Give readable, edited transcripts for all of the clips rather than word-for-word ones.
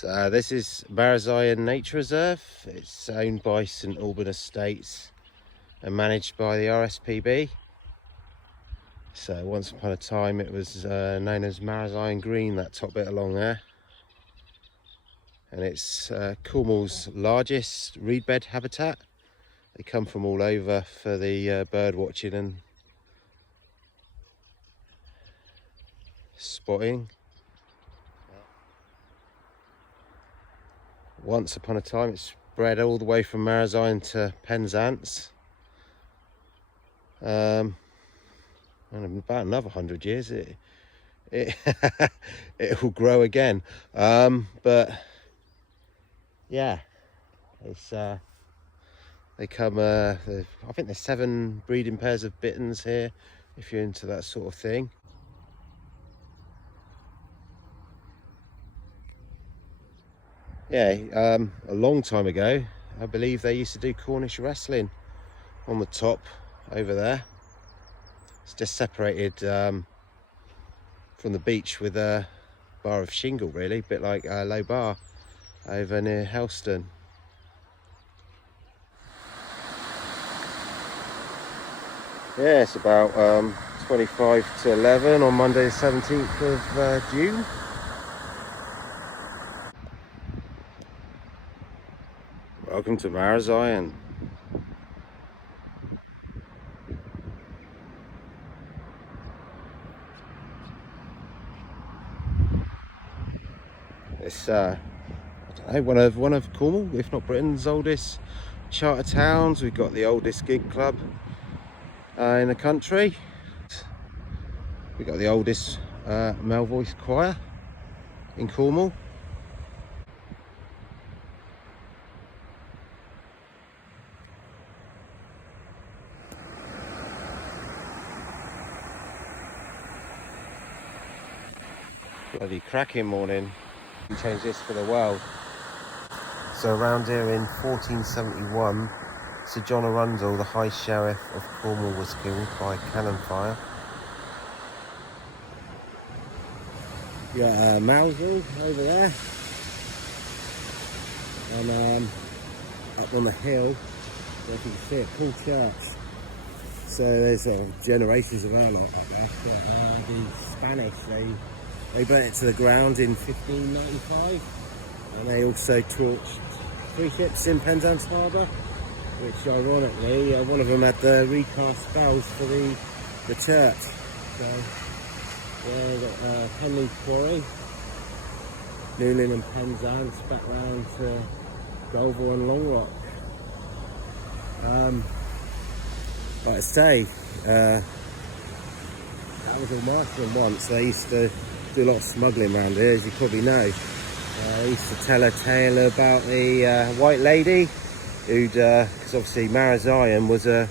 So this is Marazion Nature Reserve. It's owned by St Alban Estates and managed by the RSPB. So once upon a time it was known as Marazion Green, that top bit along there. And it's Cornwall's largest reedbed habitat. They come from all over for the bird watching and spotting. Once upon a time it spread all the way from Marazion to Penzance. And in about another 100 years it it will grow again. But yeah, it's they come I think there's 7 breeding pairs of bitterns here if you're into that sort of thing. Yeah, a long time ago I believe they used to do Cornish wrestling on the top over there. It's just separated from the beach with a bar of shingle, really, a bit like Low Bar over near Helston. Yeah, it's about 25 to 11 on Monday the 17th of June. Welcome to Marazion. It's I don't know, one of Cornwall, if not Britain's oldest charter towns. We've got the oldest gig club in the country. We've got the oldest male voice choir in Cornwall. Bloody cracking morning. We changed this for the world. So around here in 1471, Sir John Arundel, the High Sheriff of Cornwall, was killed by cannon fire. Yeah, Mousehole over there, and up on the hill, if you can see it, cool church. So there's generations of our lot back there. The Spanish, they burnt it to the ground in 1595, and they also torched 3 ships in Penzance Harbour, which ironically one of them had the recast bells for the church. So yeah, we've got Henley Quarry, Newlyn and Penzance, back round to Golville and Longrock. Like I say, that was all Marston once. They used to do a lot of smuggling around here, as you probably know. I used to tell a tale about the White Lady, who'd, because obviously Marazion was a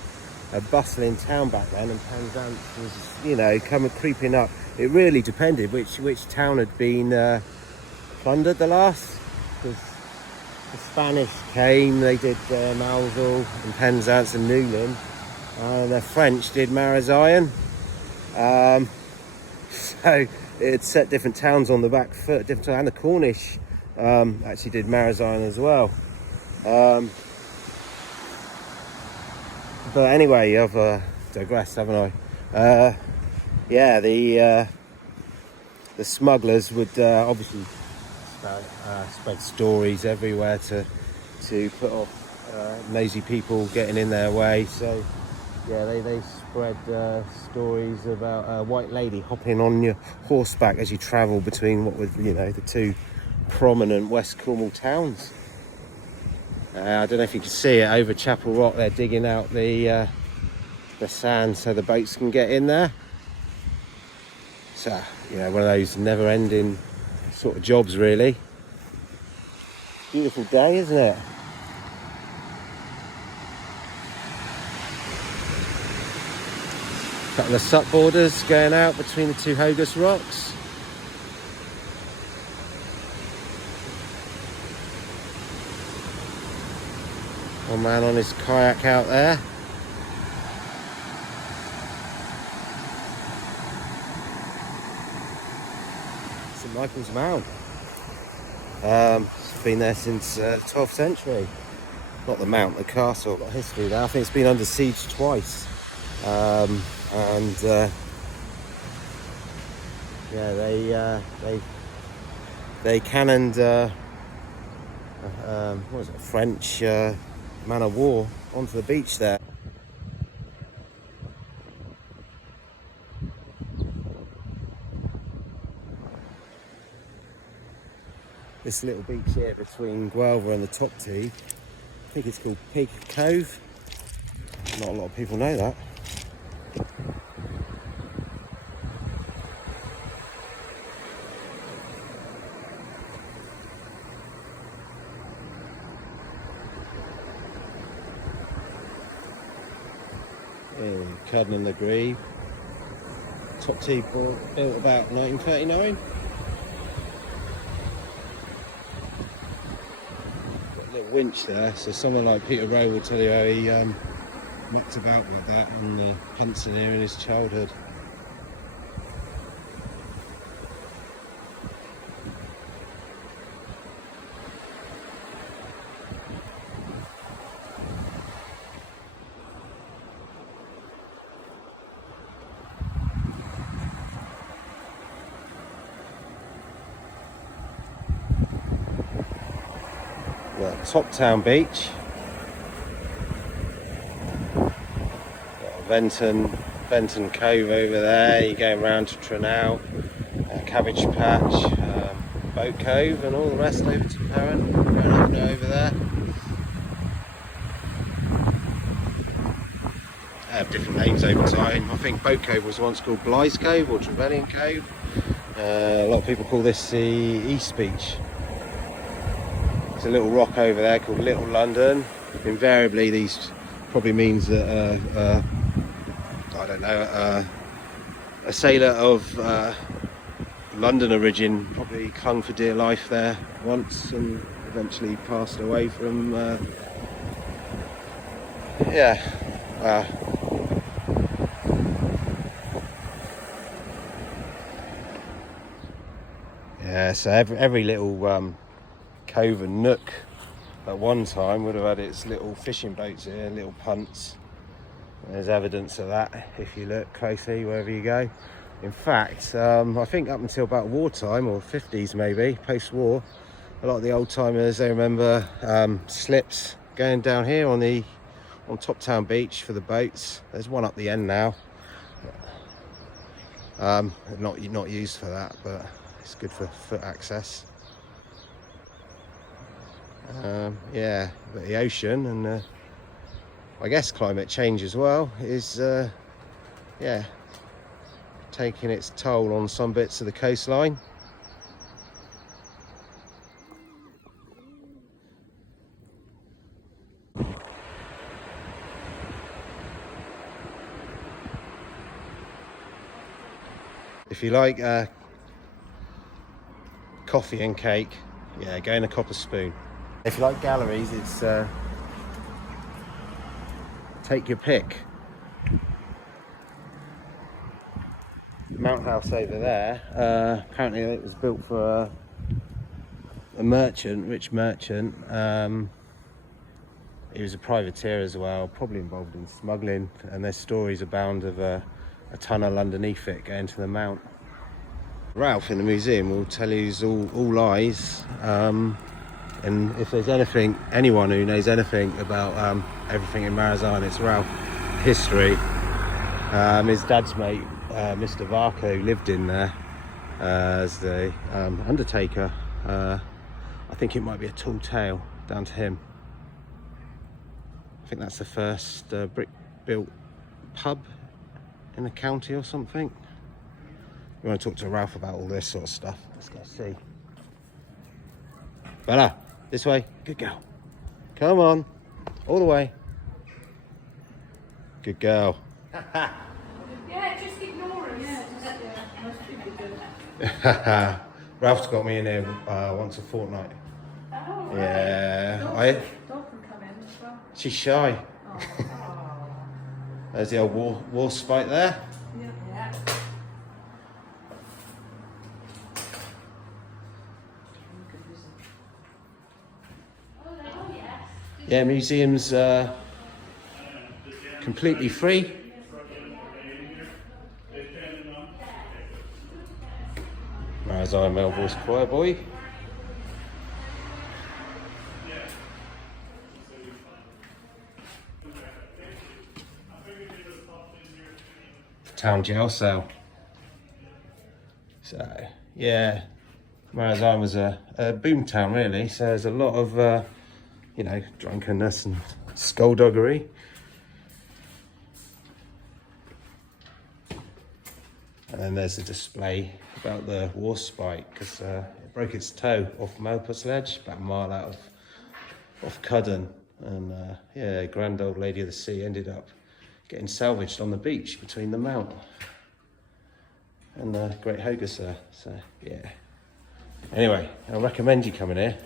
bustling town back then, and Penzance was, you know, creeping up. It really depended which town had been plundered the last, because the Spanish came, they did Mousehole and Penzance and Newlyn, and the French did Marazion. So it set different towns on the back foot, and the Cornish actually did Marazion as well. But anyway, I've digressed, haven't I? Yeah, the smugglers would obviously spread stories everywhere to put off nosy people getting in their way. So yeah, they spread stories about a White Lady hopping on your horseback as you travel between what was, you know, the 2 prominent West Cornwall towns. I don't know if you can see it over Chapel Rock. They're digging out the sand so the boats can get in there. So, you know, one of those never-ending sort of jobs, really. Beautiful day, isn't it? Couple of sup borders going out between the 2 Hogus rocks. One man on his kayak out there. St Michael's Mount. It's been there since the 12th century. Not the mount, the castle. Got history there. I think it's been under siege twice. And yeah, they cannoned what was it, a French man of war onto the beach there. This little beach here between Guelva and the Top Tee, I think it's called Pig Cove. Not a lot of people know that. Cudden and the Greve. Top Tee built about 1939. Got a little winch there, so someone like Peter Rowe will tell you how he mucked about like that on the Punson here in his childhood. Top Town Beach, Benton Cove over there. You're going round to Trinell, Cabbage Patch, Boat Cove, and all the rest over to Perrin. Going up and over there. They have different names over time. I think Boat Cove was once called Bly's Cove or Trevelyan Cove. A lot of people call this the East Beach. There's a little rock over there called Little London. Invariably, these probably means that I don't know, a sailor of London origin probably clung for dear life there once and eventually passed away from so every little cove and nook at one time would have had its little fishing boats here, little punts. There's evidence of that if you look closely wherever you go. In fact, I think up until about wartime, or 50s maybe, post-war, a lot of the old timers, they remember slips going down here on Top Town Beach for the boats. There's one up the end now. Not used for that, but it's good for foot access. But the ocean and I guess climate change as well is taking its toll on some bits of the coastline. If you like coffee and cake, go in a copper spoon. If you like galleries, it's take your pick. Mount House over there, apparently it was built for a rich merchant. He was a privateer as well, probably involved in smuggling, and there's stories abound of a tunnel underneath it going to the mount. Ralph in the museum will tell you it's all lies. And if there's anyone who knows anything about everything in Marizan, it's Ralph. History. His dad's mate, Mr. Varco, lived in there as the undertaker. I think it might be a tall tale down to him. I think that's the first brick-built pub in the county or something. You want to talk to Ralph about all this sort of stuff? Let's go see. Bella, this way. Good girl. Come on. All the way. Good girl. Yeah, just ignore us. Most people do. Ralph's got me in here once a fortnight. Oh, Yeah. right. Dog can come in as well. She's shy. Oh. There's the old wall spike there. Yeah. yeah, museum's completely free. As I'm Melville's choir boy. Town jail cell. So yeah, Marazine was a boom town really. So there's a lot of you know, drunkenness and skullduggery. And then there's a display about the war spike because it broke its toe off Melpus Ledge, about a mile out of off Cudden, and yeah, grand old lady of the sea ended up getting salvaged on the beach between the mount and the Great Hogusser. So yeah. Anyway, I recommend you coming here.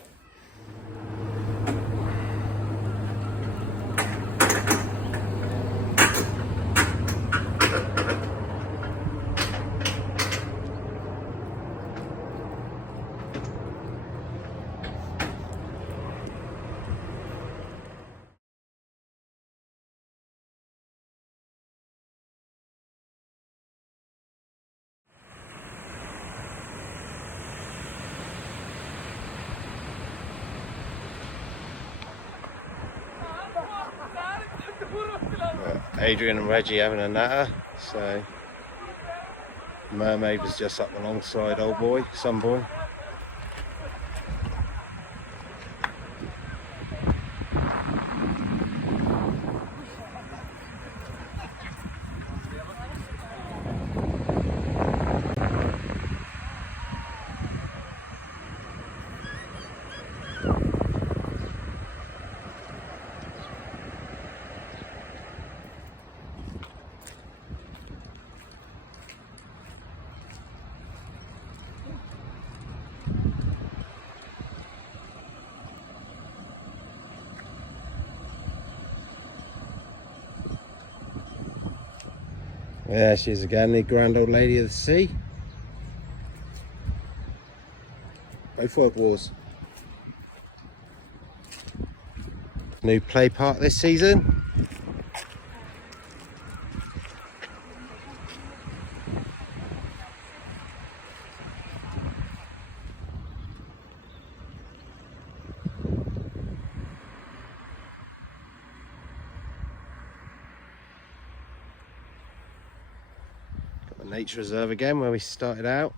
Adrian and Reggie having a natter, so Mermaid was just up alongside old boy, some boy. There she is again, the grand old lady of the sea. Both World Wars. New play park this season. Got the nature reserve again where we started out.